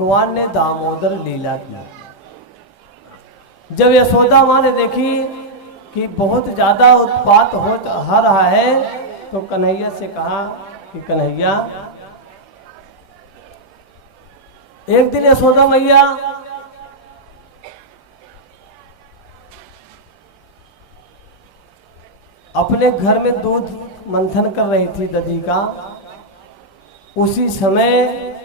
भगवान ने दामोदर लीला की। जब यशोदा माँ ने देखी कि बहुत ज्यादा उत्पात हो रहा है तो कन्हैया से कहा कि कन्हैया, एक दिन यशोदा मैया अपने घर में दूध मंथन कर रही थी दधी का। उसी समय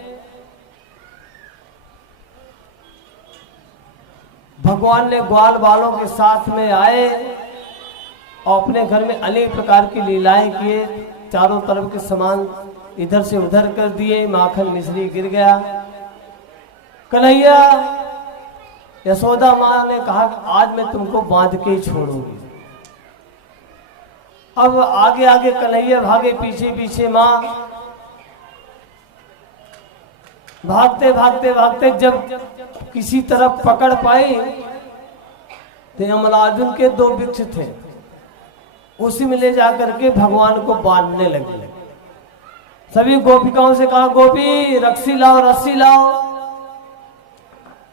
भगवान ने ग्वाल बालों के साथ में आए और अपने घर में अनेक प्रकार की लीलाएं किए। चारों तरफ के सामान इधर से उधर कर दिए, माखन मिश्री गिर गया। कन्हैया, यशोदा माँ ने कहा कि आज मैं तुमको बांध के ही छोड़ूंगी। अब आगे आगे कन्हैया भागे, पीछे पीछे माँ। भागते भागते भागते जब किसी तरफ पकड़ पाई तो यमलार्जुन के 2 वृक्ष थे, उसी में ले जाकर के भगवान को बांधने लगे। सभी गोपिकाओं से कहा, गोपी रस्सी लाओ, रस्सी लाओ,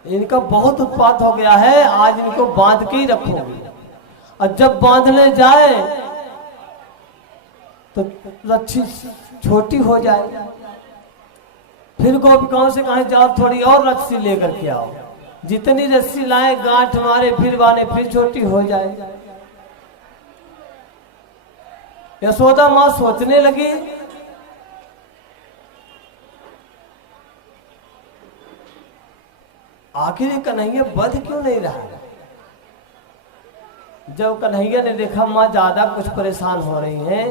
इनका बहुत उत्पात हो गया है, आज इनको बांध के ही रखोगे। और जब बांधने जाए तो रस्सी छोटी हो जाए। फिर गोपिकाओं से कहा, जाओ थोड़ी और रस्सी लेकर के आओ। जितनी रस्सी लाए गांठ मारे, फिर बांधे, फिर छोटी हो जाए। यशोदा माँ सोचने लगी, आखिर कन्हैया बध क्यों नहीं रहा। जब कन्हैया ने देखा माँ ज्यादा कुछ परेशान हो रही हैं,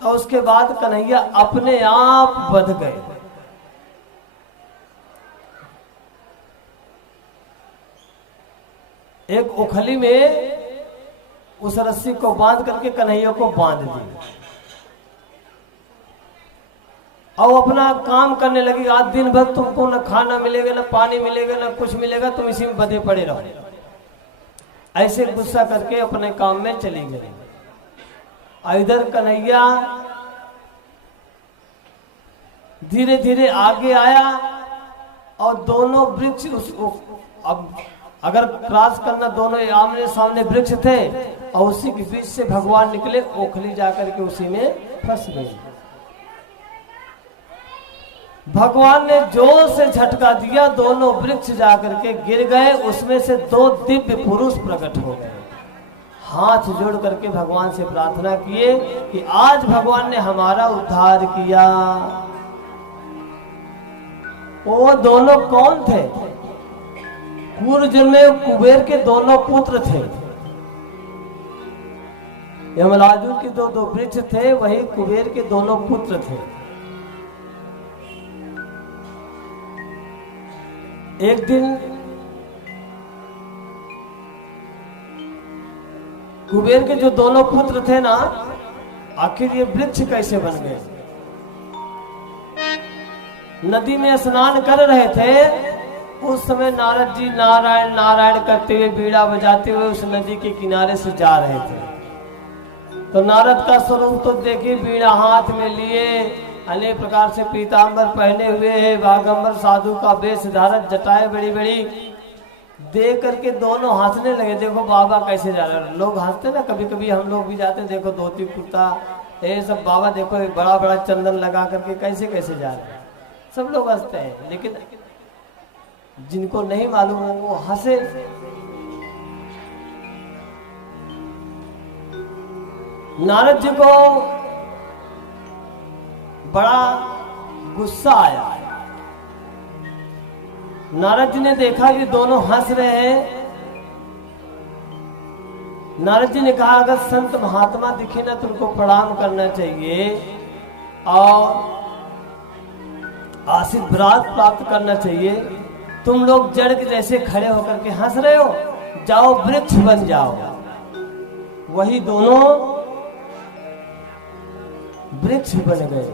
तो उसके बाद कन्हैया अपने आप बध गए। एक उखली में उस रस्सी को बांध करके कन्हैया को बांध दी और अपना काम करने लगी। आज दिन भर तुमको न खाना मिलेगा, न पानी मिलेगा, न कुछ मिलेगा, तुम इसी में बंधे पड़े रहो। ऐसे गुस्सा करके अपने काम में चली गई। इधर कन्हैया धीरे धीरे आगे आया और दोनों वृक्ष अब अगर क्रॉस करना, दोनों आमने सामने वृक्ष थे और उसी के बीच से भगवान निकले, ओखली जाकर के उसी में फंस गई। भगवान ने जोर से झटका दिया, दोनों वृक्ष जाकर के गिर गए। उसमें से 2 दिव्य पुरुष प्रकट हो गए। हाथ जोड़ करके भगवान से प्रार्थना किए कि आज भगवान ने हमारा उद्धार किया। वो दोनों कौन थे? पूर्व जन्म में कुबेर के दोनों पुत्र थे। यमलार्जुन के 2 वृक्ष थे, वही कुबेर के दोनों पुत्र थे। एक दिन कुबेर के जो दोनों पुत्र थे ना, आखिर ये वृक्ष कैसे बन गए? नदी में स्नान कर रहे थे, उस समय नारद जी नारायण नारायण करते हुए, बीड़ा बजाते हुए उस नदी के किनारे से जा रहे थे। तो नारद का स्वरूप तो देखिए, बीड़ा हाथ में लिए, अनेक प्रकार से पीतांबर पहने हुए, बागंबर साधु का वेश धारण, जटाएं बड़ी बड़ी, देख करके दोनों हंसने लगे। देखो बाबा कैसे जा रहे हैं। लोग हंसते ना, कभी कभी हम लोग भी जाते हैं, देखो धोती कुर्ता ये सब, बाबा देखो बड़ा बड़ा चंदन लगा करके कैसे कैसे जा रहे हैं। सब लोग हंसते हैं, लेकिन जिनको नहीं मालूम हो वो हंसे। नारद जी को बड़ा गुस्सा आया। नारद जी ने देखा कि दोनों हंस रहे हैं। नारद जी ने कहा, अगर संत महात्मा दिखे ना, तुमको प्रणाम करना चाहिए और आशीर्वाद प्राप्त करना चाहिए। तुम लोग जड़ के जैसे खड़े होकर के हंस रहे हो, जाओ वृक्ष बन जाओ। वही दोनों वृक्ष बन गए।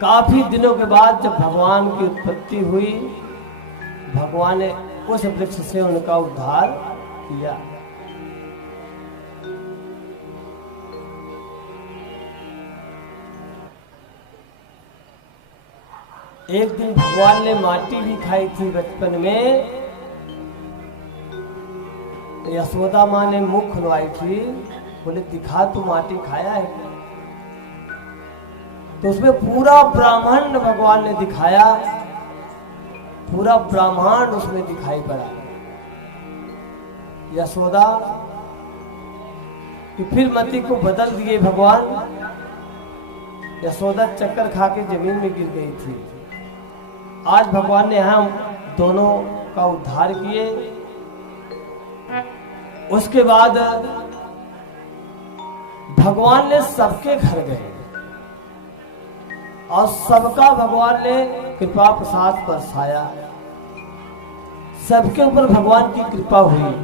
काफी दिनों के बाद जब भगवान की उत्पत्ति हुई, भगवान ने उस वृक्ष से उनका उद्धार किया। एक दिन भगवान ने माटी भी खाई थी बचपन में। यशोदा माँ ने मुख खुलवाई थी, बोले दिखा तू माटी खाया है क्या? तो उसमें पूरा ब्रह्मांड भगवान ने दिखाया, पूरा ब्रह्मांड उसमें दिखाई पड़ा। यशोदा कि फिर मति को बदल दिए भगवान। यशोदा चक्कर खा के जमीन में गिर गई थी। आज भगवान ने हम दोनों का उद्धार किए। उसके बाद भगवान ने सबके घर गए और सबका भगवान ने कृपा प्रसाद बरसाया। सबके ऊपर भगवान की कृपा हुई।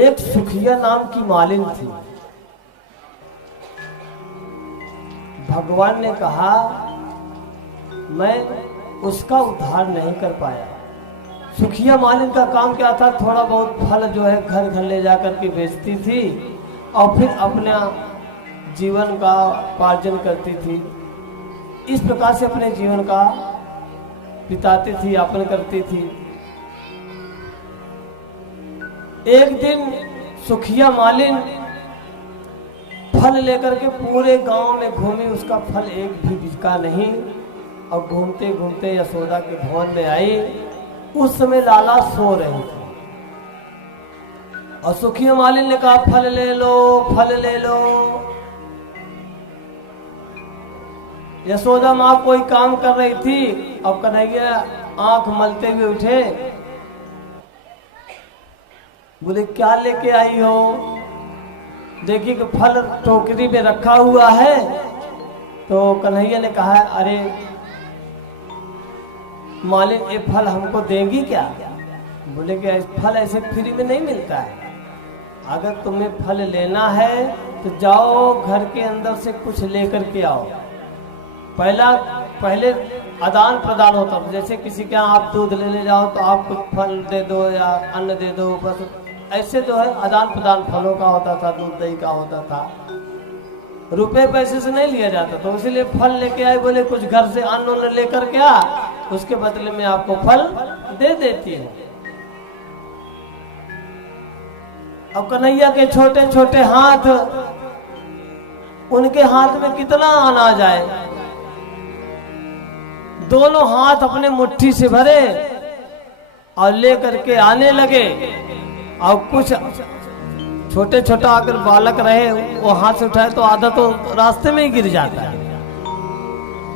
एक सुखिया नाम की मालिन थी। भगवान ने कहा मैं उसका उद्धार नहीं कर पाया। सुखिया मालिन का काम क्या था, थोड़ा बहुत फल जो है घर घर ले जाकर के बेचती थी और फिर अपने जीवन का उपार्जन करती थी। इस प्रकार से अपने जीवन का बिताती थी, यापन करती थी। एक दिन सुखिया मालिन फल लेकर के पूरे गांव में घूमी, उसका फल एक भी बिका नहीं। और घूमते घूमते यशोदा के भवन में आई। उस समय लाला सो रहे थे और सुखिया मालिन ने कहा फल ले लो, फल ले लो। यशोदा माँ कोई काम कर रही थी और कन्हैया आंख मलते हुए उठे। बोले क्या लेके आई हो? देखिए कि फल टोकरी में रखा हुआ है। तो कन्हैया ने कहा अरे मालिन ये फल हमको देंगी क्या? बोले कि फल ऐसे फ्री में नहीं मिलता है। अगर तुम्हें फल लेना है तो जाओ घर के अंदर से कुछ लेकर के आओ। पहले आदान प्रदान होता था। जैसे किसी के यहाँ आप दूध लेने जाओ तो आप कुछ फल दे दो या अन्न दे दो, बस ऐसे जो है आदान प्रदान फलों का होता था, दूध दही का होता था। रुपए पैसे से नहीं लिया जाता। तो इसीलिए फल लेके आए। बोले कुछ घर से अन्न लेकर के आ, उसके बदले में आपको फल दे देती हूँ। अब कन्हैया के छोटे छोटे हाथ, उनके हाथ में कितना अनाज आए। दोनों हाथ अपने मुट्ठी से भरे और लेकर के आने लगे। और कुछ छोटे छोटा अगर बालक रहे वो हाथ से उठाए तो आधा तो रास्ते में ही गिर जाता है।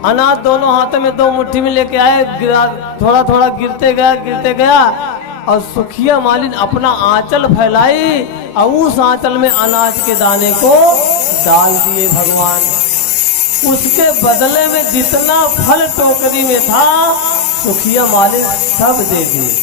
अनाज दोनों हाथों में दो मुट्ठी में लेके आए। थोड़ा थोड़ा गिरते गया और सुखिया मालिन अपना आंचल फैलाई और उस आंचल में अनाज के दाने को डाल दिए भगवान। उसके बदले में जितना फल टोकरी में था सुखिया मालिन सब दे दिए।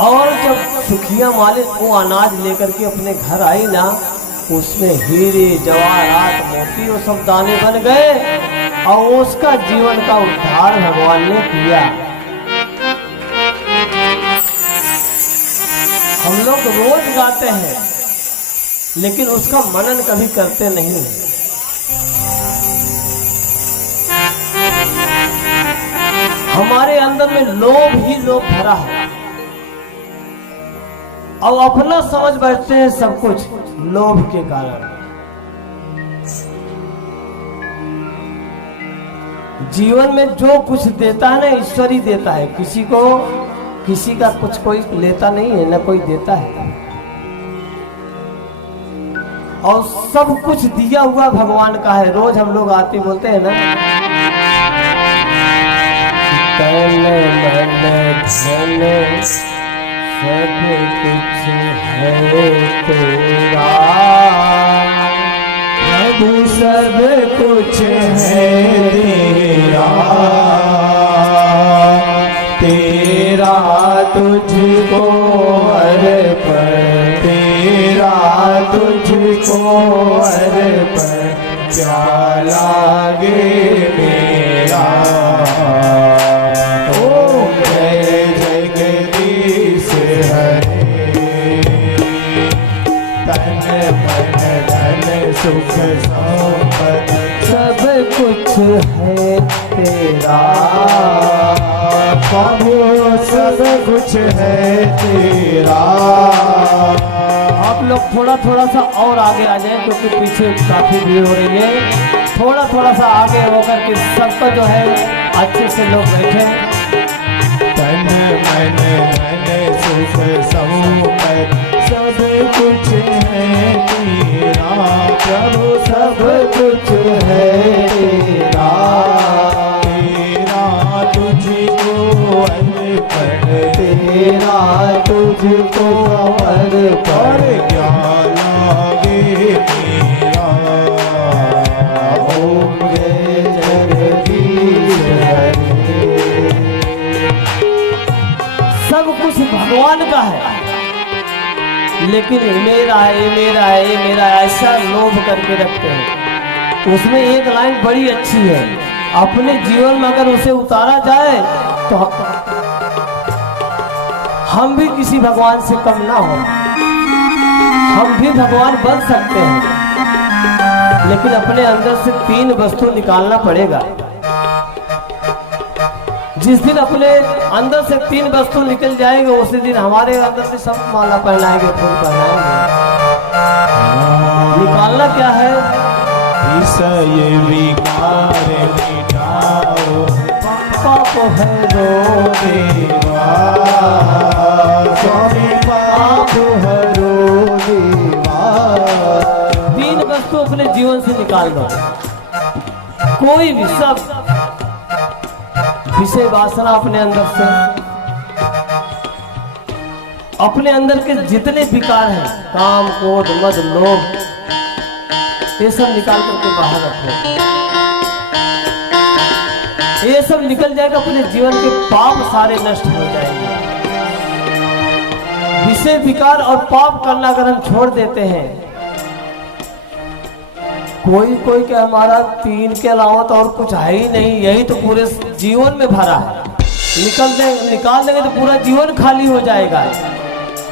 और जब सुखिया मालिन वो अनाज लेकर के अपने घर आई ना, उसमें हीरे जवाहरात मोती वो सब दाने बन गए और उसका जीवन का उद्धार भगवान ने किया। हम लोग रोज गाते हैं लेकिन उसका मनन कभी करते नहीं है। हमारे अंदर में लोभ ही लोभ भरा है और अपना समझ बैठते हैं सब कुछ लोभ के कारण। जीवन में जो कुछ देता है ना ईश्वर ही देता है। किसी का कुछ कोई लेता नहीं है, ना कोई देता है। और सब कुछ दिया हुआ भगवान का है। रोज हम लोग आते बोलते हैं ना, तन मन धन सब कुछ है तेरा, प्रभु सब कुछ है तेरा, तेरा तुझको अर्पण, तेरा तुझको अर्पण, क्या लागे मेरा। ओम जय जगदीश हरे। सुख संपत्ति सब कुछ है तेरा। प्रभु सब कुछ है तेरा। आप लोग थोड़ा सा और आगे आ जाएं, क्योंकि पीछे काफी भीड़ हो रही है। थोड़ा सा आगे होकर के सबका जो है अच्छे से लोग बैठे। तन मन धन सुख संपत्ति सब कुछ है तेरा। प्रभु सब कुछ है तेरा। तेरा तुझको अर्पण तेरा तुझको अर्पण क्या लागे तेरा। ओम जय जगदीश हरे। सब कुछ भगवान का है, लेकिन मेरा है मेरा है मेरा ऐसा लोभ करके रखते हैं। उसमें एक लाइन बड़ी अच्छी है, अपने जीवन में अगर उसे उतारा जाए तो हम भी किसी भगवान से कम ना हो, हम भी भगवान बन सकते हैं। लेकिन अपने अंदर से 3 वस्तु निकालना पड़ेगा। जिस दिन अपने अंदर से 3 वस्तु निकल जाएंगे, उसी दिन हमारे अंदर से सब माला पहनाएंगे, फूल पहनाएंगे। निकालना क्या है? विषय विकार मिटाओ पाप है रो देवा। स्वामी पाप हरो देवा। 3 वस्तु अपने जीवन से निकाल दो। कोई भी सब विषय वासना अपने अंदर से, अपने अंदर के जितने विकार हैं, काम क्रोध मद लोभ, ये सब निकाल करके बाहर रखो। ये सब निकल जाएगा, अपने जीवन के पाप सारे नष्ट हो जाएंगे। विषय विकार और पाप करना अगर हम छोड़ देते हैं, कोई के हमारा 3 के अलावा तो और कुछ है ही नहीं, यही तो पूरे जीवन में भरा है। निकाल देंगे तो पूरा जीवन खाली हो जाएगा।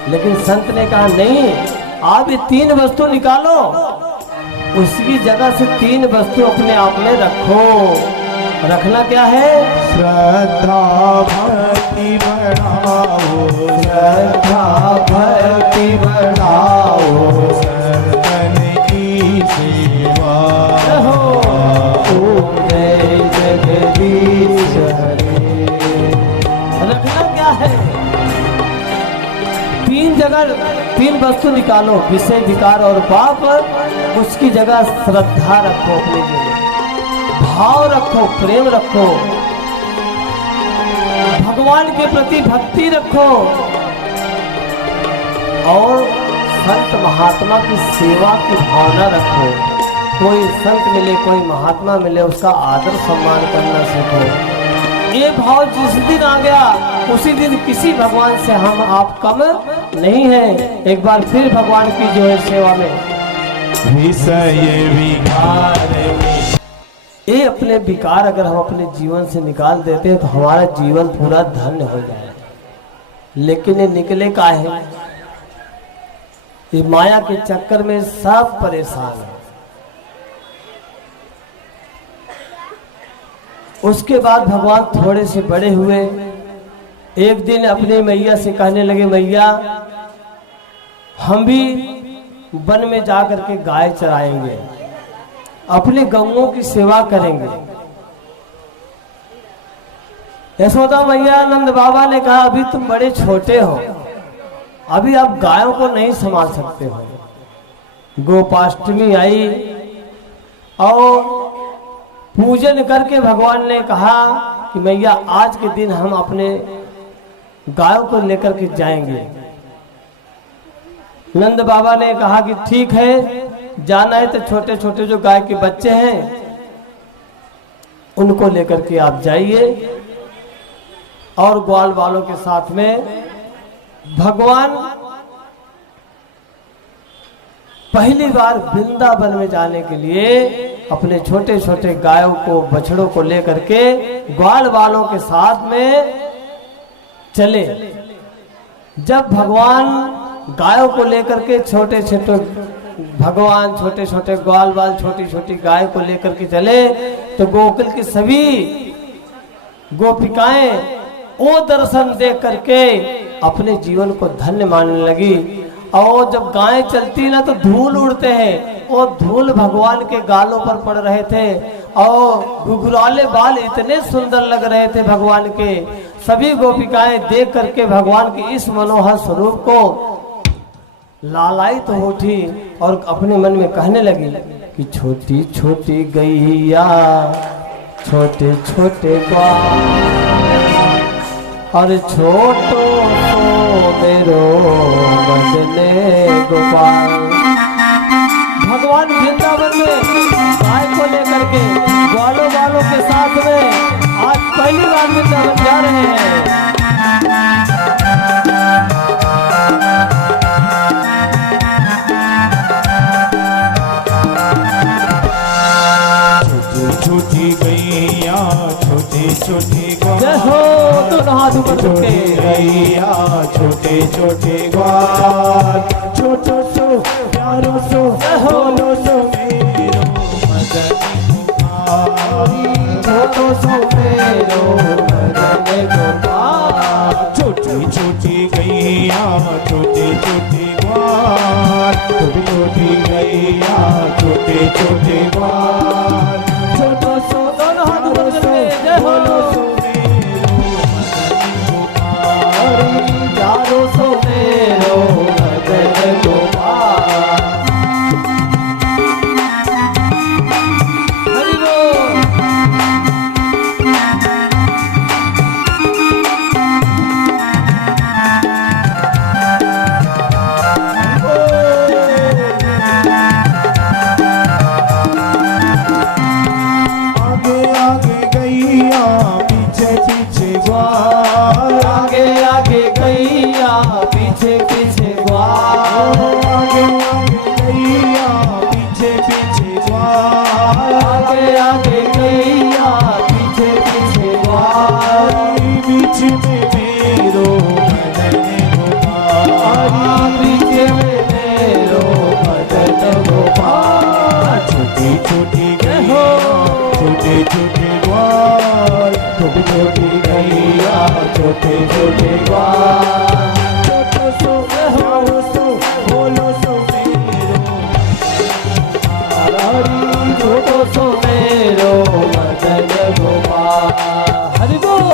लेकिन संत ने कहा नहीं, आप ये 3 वस्तु निकालो, उसकी जगह से 3 वस्तु अपने आप में रखो। रखना क्या है? श्रद्धा भक्ति बढ़ाओ। श्रद्धा भक्ति बढ़ाओ। संतन की सेवा। ओम जय जगदीश हरे। रखना क्या है? 3 वस्तु निकालो, विषय विकार और पाप। उसकी जगह श्रद्धा रखो, अपने जीवन भाव रखो, प्रेम रखो, भगवान के प्रति भक्ति रखो, और संत महात्मा की सेवा की भावना रखो। कोई संत मिले, कोई महात्मा मिले, उसका आदर सम्मान करना सीखो। ये भाव जिस दिन आ गया, उसी दिन किसी भगवान से हम आप कम नहीं हैं। एक बार फिर भगवान की जो है सेवा में विषय विकार। ये अपने विकार अगर हम अपने जीवन से निकाल देते हैं तो हमारा जीवन पूरा धन्य हो जाए। लेकिन ये निकले का है, ये माया के चक्कर में सब परेशान है। उसके बाद भगवान थोड़े से बड़े हुए, एक दिन अपनी मैया से कहने लगे, मैया हम भी वन में जाकर के गाय चराएंगे, अपने गौओं की सेवा करेंगे। यशोदा मैया नंद बाबा ने कहा, अभी तुम बड़े छोटे हो, अभी आप गायों को नहीं संभाल सकते हो। गोपाष्टमी आई और पूजन करके भगवान ने कहा कि मैया आज के दिन हम अपने गायों को लेकर के जाएंगे। नंद बाबा ने कहा कि ठीक है, जाना है तो छोटे छोटे जो गाय के बच्चे हैं उनको लेकर के आप जाइए। और ग्वाल वालों के साथ में भगवान पहली बार वृंदावन में जाने के लिए अपने छोटे छोटे गायों को बछड़ों को लेकर के ग्वाल वालों के साथ में चले। जब भगवान गायों को लेकर के छोटे छोटे भगवान छोटे छोटे ग्वाल बाल छोटी छोटी गाय को लेकर के चले तो गोकुल की सभी गोपिकाएं वो दर्शन देख करके अपने जीवन को धन्य मानने लगी। और जब गाय चलती ना तो धूल उड़ते हैं, वो धूल भगवान के गालों पर पड़ रहे थे और घुघराले बाल इतने सुंदर लग रहे थे भगवान के। सभी गोपिकाएं देख करके भगवान के इस मनोहर स्वरूप को लालायित तो उठी और अपने मन में कहने लगी कि छोटी छोटी गैया छोटे छोटे और छोटो तो मेरो बदले गोपाल। भगवान वृंदावन में गाय को लेकर के ग्वालों वालों के साथ में आज पहली बार वृंदावन जा रहे हैं। छोटी गैया छोटे छोटे जय हो दोनों हाथ ऊपर चुके गैया छोटे छोटे ग्वाल छोटो सो प्यारो सो बोलो सो मेरो मदन गोपाल छोटो सो मेरो मदन गोपाल। छोटी छोटी गैया छोटे छोटे ग्वाल छोटी छोटी गैया छोटे छोटे ग्वाल छोटो सो दोनों हाथ ऊपर चुके जय हो प्यारो सो मेरो मदन गोपाल। हरि बोल। आगे आगे गैया पीछे पीछे ग्वाल आगे आगे गैया पीछे पीछे ग्वाल आगे आगे गैया पीछे पीछे ग्वाल आगे आगे गैया पीछे पीछे ग्वाल बीच में मेरो मदन गोपाल पीछे में मेरो मदन गोपाल। छोटी छोटी गैया छोटे छोटे ग्वाल छोटी छोटी गैया छोटे छोटे ग्वाल छोटो सो प्यारो सो बोलो सो मेरो हरि छोटो सो मेरो मदन गोपाल। हरि बोल।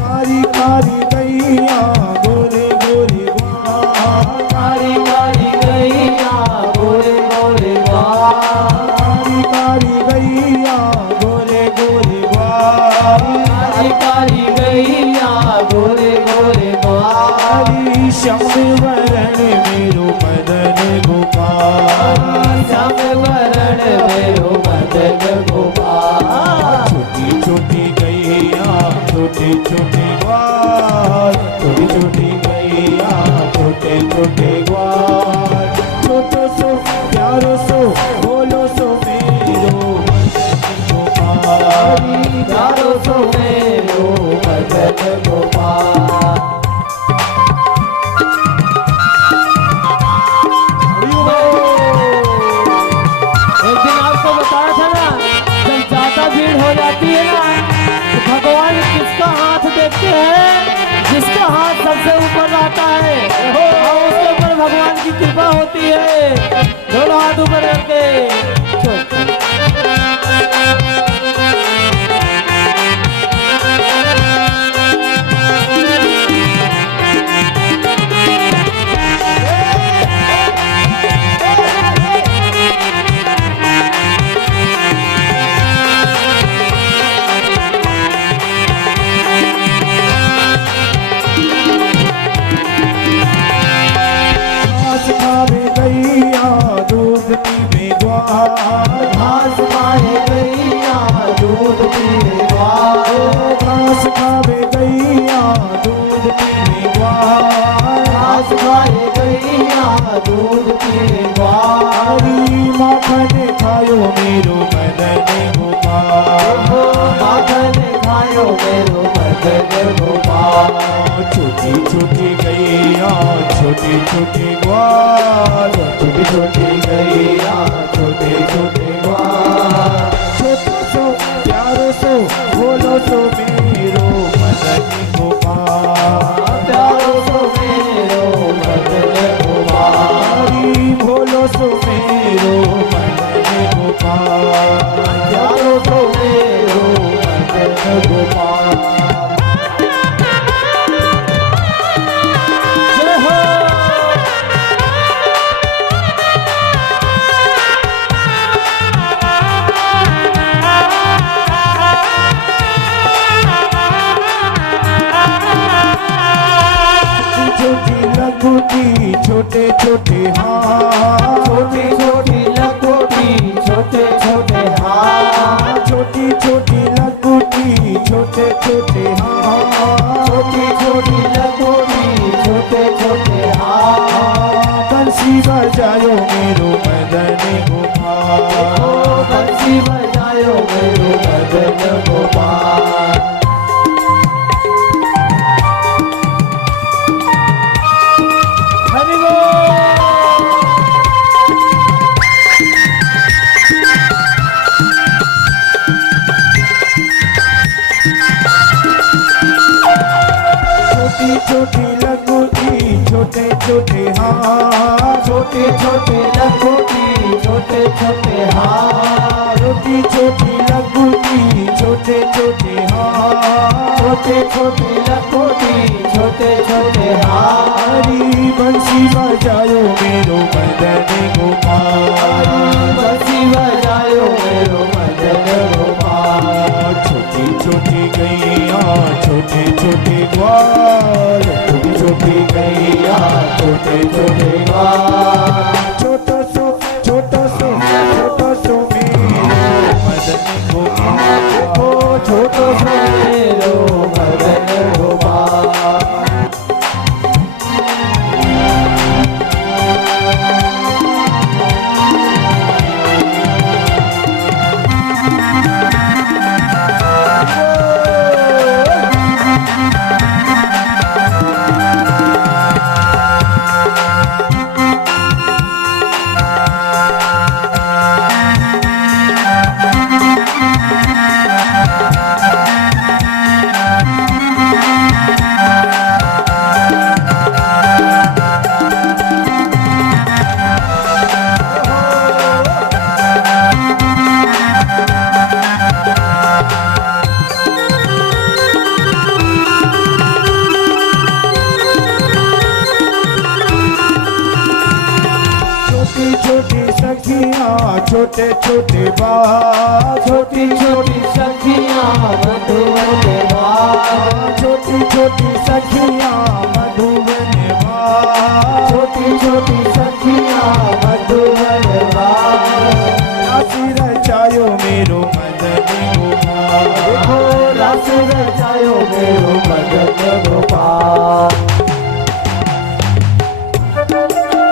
कारी कारी गैया गोरे गोरे ग्वाल कारी कारी गैया गोरे गोरे ग्वाल कारी कारी गैया गोरे गोरे ग्वाल कारी कारी गैया गोरे गोरे ग्वाल श्याम वरण मेरो मदन गोपाल श्याम वरण मेरो मदन गोपाल। छोटी छोटी गैया छोटे छोटे ग्वाल छोटी छोटी गैया छोटे छोटे ग्वाल छोटो सो प्यारो सो बोलो सो मेरो गोपाल प्यारो सो मेरो मदन गोपाल। एक दिन आपको बताया था ना जब ज्यादा भीड़ हो जाती है ना तो भगवान किसका हाथ देखते हैं, जिसका हाथ सबसे ऊपर रहता है और उसके ऊपर भगवान की कृपा होती है। दोनों हाथ ऊपर करके घास खावे गैया दूध पीवे ग्वाल घास खाए गैया दूध पीवे ग्वाल घास खावे गैया दूध पीवे ग्वाल घास खाए गैया दूध पीवे ग्वाल। माखन खायो मेरो मदन गोपाल, माखन खायो मेरो मदन गोपाल। छोटी छोटी गैया छोटे छोटे ग्वाल, छोटी छोटी गैया छोटे छोटे ग्वाल। छोटो सो प्यारो सो बोलो सो मेरो मदन गोपाल, प्यारो सो मेरो मदन गोपाल। बोलो सो मेरो मदन गोपाल, प्यारो सो मेरो मदन गोपाल। जय हो। छोटी लघुटी छोटे छोटे हाथ, छोटी छोटी लखोटी छोटे छोटे हाथ। छोटी छोटी लघुटी छोटे छोटे हाथ, छोटी छोटी लखोटी छोटे छोटे हाथ। बंसी बजायो मेरो मदन गोपाल, ओ बंसी बजायो मेरो मदन गोपाल। हरि बोल। छोटी छोटी लघुटी छोटे छोटे हाथ, छोटे छोटे लखोटी छोटे छोटे हाथ। छोटी छोटी लघुटी छोटे छोटे हाथ, छोटे छोटे लखोटी छोटे छोटे हाथ। बंसी बजायो मेरो मदन गोपाल, बंसी बजायो मेरो मदन गोपाल। छोटी छोटी गैया छोटे छोटे ग्वाल, छोटी छोटी गैया छोटे छोटे ग्वाल। छोटो सो छोटो सो छोटो सो मेरो मदन गोपाल, ओ छोटो सो मेरो मदन गोपाल। छोटी छोटी सखियाँ छोटे छोटे बाल, छोटी छोटी सखियाँ मधुबन बाल। छोटी छोटी सखियाँ मधुबन बाल, छोटी छोटी सखियाँ मधुबन बाल। राशि रचायो मेरो मदन गोपाल, देखो रस रचायो मेरो मदन गोपाल। हरि बोल।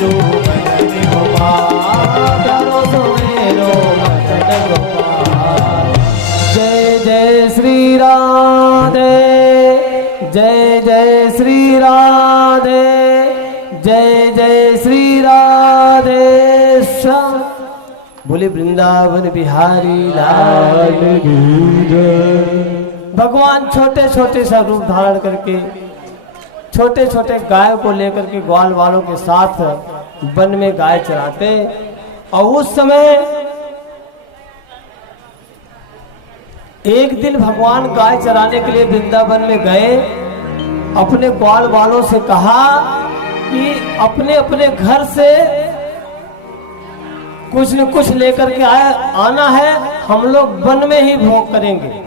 सुमेरो मदन गोपाल, करो सुमेरो मदन गोपाल। जय जय श्री राधे, जय जय श्री राधे, जय जय श्री राधे श्याम। बोले वृंदावन बिहारी लाल की जय। भगवान छोटे छोटे सा रूप धारण करके छोटे छोटे गाय को लेकर के ग्वाल वालों के साथ वन में गाय चराते। और उस समय एक दिन भगवान गाय चराने के लिए वृंदावन में गए। अपने ग्वाल वालों से कहा कि अपने अपने घर से कुछ न कुछ लेकर के आना है, हम लोग वन में ही भोग करेंगे।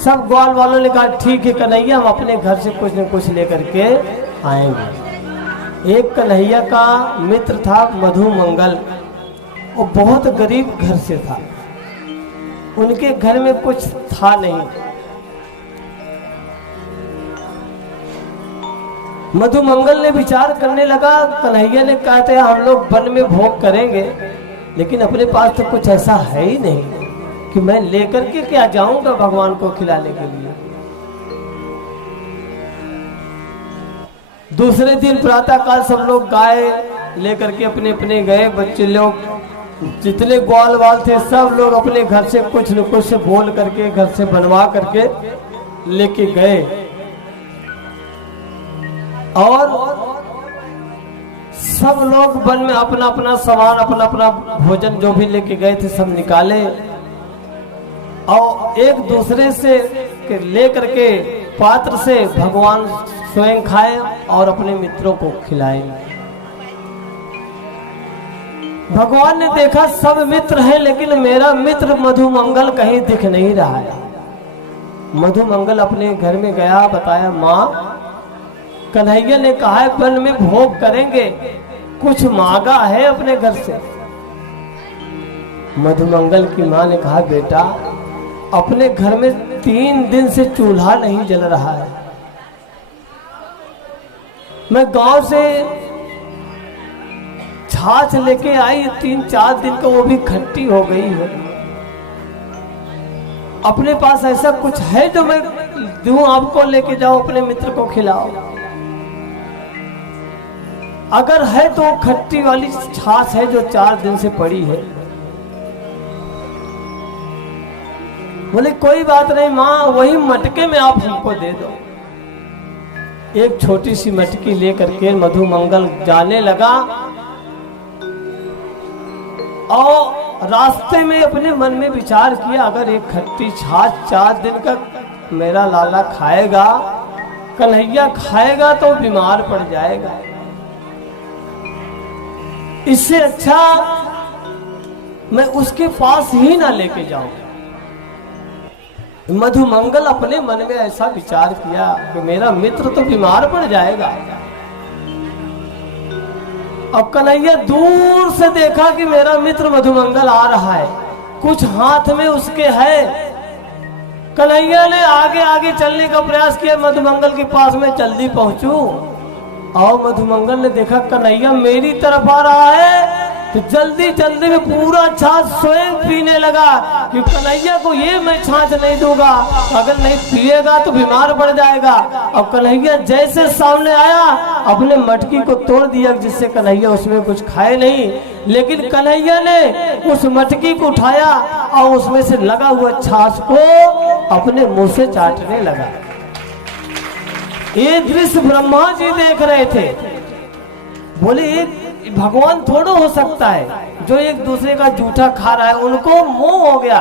सब ग्वाल वालों ने कहा ठीक है कन्हैया, हम अपने घर से कुछ न कुछ लेकर के आएंगे। एक कन्हैया का मित्र था मधु मंगल, वो बहुत गरीब घर से था, उनके घर में कुछ था नहीं। मधु मंगल ने विचार करने लगा, कन्हैया ने कहते हम लोग वन में भोग करेंगे, लेकिन अपने पास तो कुछ ऐसा है ही नहीं कि मैं लेकर के क्या जाऊंगा भगवान को खिलाने के लिए। दूसरे दिन प्रातःकाल सब लोग गाय लेकर के अपने अपने गए। बच्चे लोग जितने ग्वाल वाल थे सब लोग अपने घर से कुछ न कुछ से बोल करके घर से बनवा करके लेके गए। और सब लोग वन में अपना अपना सामान अपना अपना भोजन जो भी लेके गए थे सब निकाले और एक दूसरे से लेकर के पात्र से भगवान स्वयं खाए और अपने मित्रों को खिलाए। भगवान ने देखा सब मित्र हैं, लेकिन मेरा मित्र मधुमंगल कहीं दिख नहीं रहा है। मधुमंगल अपने घर में गया, बताया माँ कन्हैया ने कहा है वन में भोग करेंगे, कुछ मांगा है अपने घर से। मधुमंगल की माँ ने कहा बेटा अपने घर में 3 दिन से चूल्हा नहीं जल रहा है, मैं गांव से छाछ लेके आई 3-4 दिन का, वो भी खट्टी हो गई है। अपने पास ऐसा कुछ है जो मैं दूं आपको, लेके जाओ अपने मित्र को खिलाओ। अगर है तो खट्टी वाली छाछ है जो 4 दिन से पड़ी है। बोले कोई बात नहीं माँ, वही मटके में आप हमको दे दो। एक छोटी सी मटकी लेकर के मधुमंगल जाने लगा और रास्ते में अपने मन में विचार किया अगर एक खट्टी छाछ 4 दिन का मेरा लाला खाएगा, कन्हैया खाएगा तो बीमार पड़ जाएगा, इससे अच्छा मैं उसके पास ही ना लेके जाऊं। मधुमंगल अपने मन में ऐसा विचार किया कि मेरा मित्र तो बीमार पड़ जाएगा। अब कन्हैया दूर से देखा कि मेरा मित्र मधुमंगल आ रहा है, कुछ हाथ में उसके है। कन्हैया ने आगे आगे चलने का प्रयास किया, मधुमंगल के पास में जल्दी पहुंचूं। और मधुमंगल ने देखा कन्हैया मेरी तरफ आ रहा है, तो जल्दी जल्दी में पूरा छाछ स्वयं पीने लगा कि कन्हैया को ये मैं छाछ नहीं दूंगा, अगर नहीं पिएगा तो बीमार पड़ जाएगा। अब कन्हैया जैसे सामने आया अपने मटकी को तोड़ दिया, जिससे कन्हैया उसमें कुछ खाए नहीं, लेकिन कन्हैया ने उस मटकी को उठाया और उसमें से लगा हुआ छाछ को अपने मुंह से चाटने लगा। ये दृश्य ब्रह्मा जी देख रहे थे। बोले एक भगवान थोड़ा हो सकता है जो एक दूसरे का जूठा खा रहा है। उनको मोह हो गया,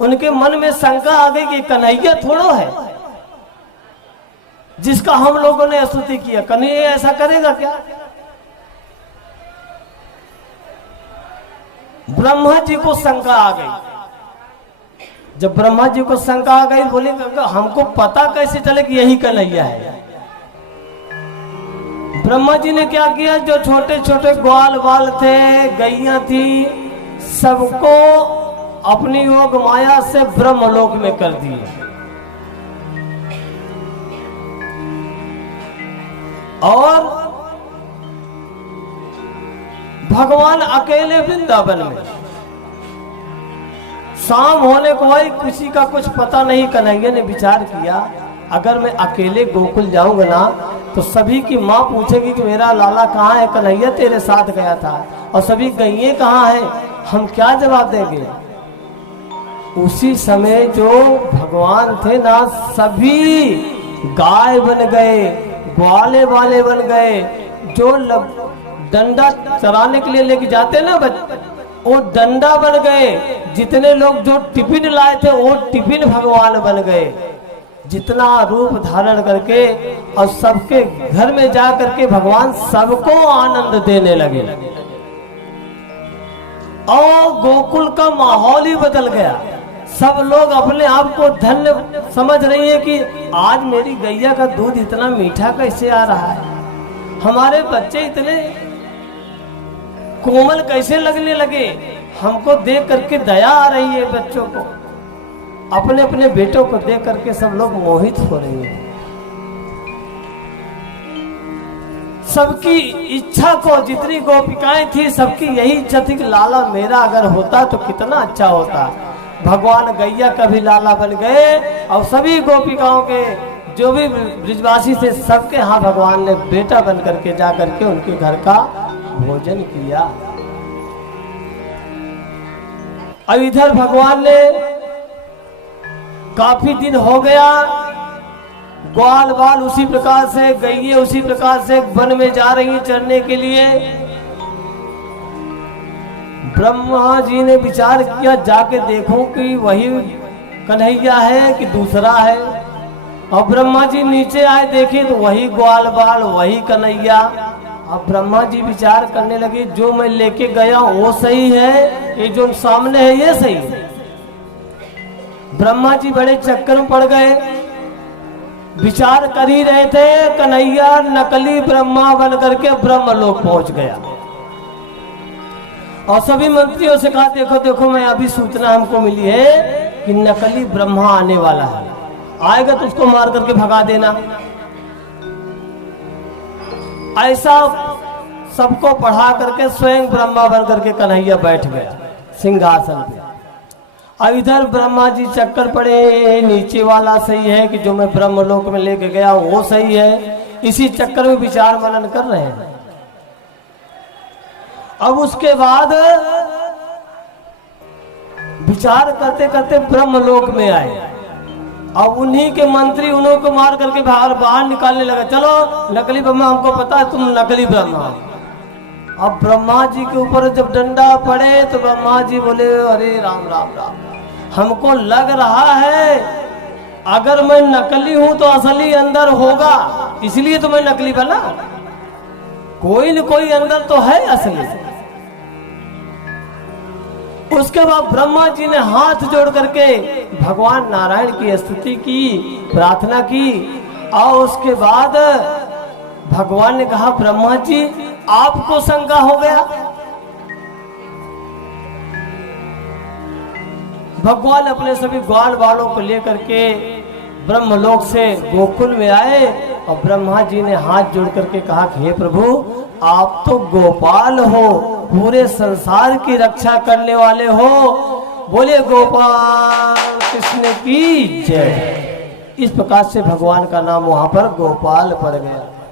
उनके मन में शंका आ गई कि कन्हैया थोड़ा है जिसका हम लोगों ने स्तुति किया, कन्हैया ऐसा करेगा क्या? ब्रह्मा जी को शंका आ गई। जब ब्रह्मा जी को शंका आ गई, बोले हमको पता कैसे चले कि यही कन्हैया है? ब्रह्मा जी ने क्या किया, जो छोटे छोटे ग्वाल वाल थे, गैया थी, सबको अपनी योग माया से ब्रह्मलोक में कर दिए। और भगवान अकेले वृंदावन में। शाम होने को भाई किसी का कुछ पता नहीं। कन्हैया ने विचार किया, अगर मैं अकेले गोकुल जाऊंगा ना तो सभी की माँ पूछेगी कि मेरा लाला कहाँ है, कन्हैया तेरे साथ गया था, और सभी गईये कहाँ है, हम क्या जवाब देंगे। उसी समय जो भगवान थे ना, सभी गाय बन गए, ग्वाले वाले बन गए, जो डंडा चराने के लिए लेके जाते ना वो डंडा बन गए, जितने लोग जो टिफिन लाए थे वो टिफिन भगवान बन गए। जितना रूप धारण करके और सबके घर में जा करके भगवान सबको आनंद देने लगे, और गोकुल का माहौल ही बदल गया। सब लोग अपने आप को धन्य समझ रही है कि आज मेरी गैया का दूध इतना मीठा कैसे आ रहा है, हमारे बच्चे इतने कोमल कैसे लगने लगे। हमको देख करके दया आ रही है बच्चों को, अपने अपने बेटों को देख करके सब लोग मोहित हो रहे हैं। सबकी इच्छा को, जितनी गोपिकाएं थी सबकी यही इच्छा थी कि लाला मेरा अगर होता तो कितना अच्छा होता। भगवान गैया का भी लाला बन गए, और सभी गोपिकाओं के जो भी ब्रिजवासी थे सबके यहाँ भगवान ने बेटा बन करके जा करके उनके घर का भोजन किया। अब इधर भगवान ने काफी दिन हो गया, ग्वाल बाल उसी प्रकार से, गईये उसी प्रकार से वन में जा रही चरने के लिए। ब्रह्मा जी ने विचार किया, जाके देखूं कि वही कन्हैया है कि दूसरा है। और ब्रह्मा जी नीचे आए, देखे तो वही ग्वाल बाल, वही कन्हैया। अब ब्रह्मा जी विचार करने लगे, जो मैं लेके गया वो सही है, ये जो सामने है ये सही है। ब्रह्मा जी बड़े चक्कर में पड़ गए, विचार कर ही रहे थे, कन्हैया नकली ब्रह्मा बन करके ब्रह्मलोक पहुंच गया। और सभी मंत्रियों से कहा, देखो देखो मैं अभी सूचना हमको मिली है कि नकली ब्रह्मा आने वाला है, आएगा तो उसको मार करके भगा देना। ऐसा सबको पढ़ा करके स्वयं ब्रह्मा बन करके कन्हैया बैठ गया सिंहासन पे। अब इधर ब्रह्मा जी चक्कर पड़े, नीचे वाला सही है कि जो मैं ब्रह्मलोक में लेके गया वो सही है, इसी चक्कर में विचार मनन कर रहे हैं। अब उसके बाद विचार करते करते ब्रह्मलोक में आए। अब उन्हीं के मंत्री उन्हों को मार करके बाहर निकालने लगा, चलो नकली ब्रह्मा, हमको पता है तुम नकली ब्रह्मा। अब ब्रह्मा जी के ऊपर जब डंडा पड़े तो ब्रह्मा जी बोले, अरे राम राम राम, हमको लग रहा है अगर मैं नकली हूं तो असली अंदर होगा, इसलिए तो मैं नकली बना, कोई न कोई अंदर तो है असली। उसके बाद ब्रह्मा जी ने हाथ जोड़ करके भगवान नारायण की स्तुति की, प्रार्थना की, और उसके बाद भगवान ने कहा, ब्रह्मा जी आपको शंका हो गया। भगवान अपने सभी ग्वाल बालों को लेकर के ब्रह्मलोक से गोकुल में आए, और ब्रह्मा जी ने हाथ जोड़ करके कहा कि हे प्रभु, आप तो गोपाल हो, पूरे संसार की रक्षा करने वाले हो, बोले गोपाल कृष्ण की जय। इस प्रकार से भगवान का नाम वहां पर गोपाल पड़ गया।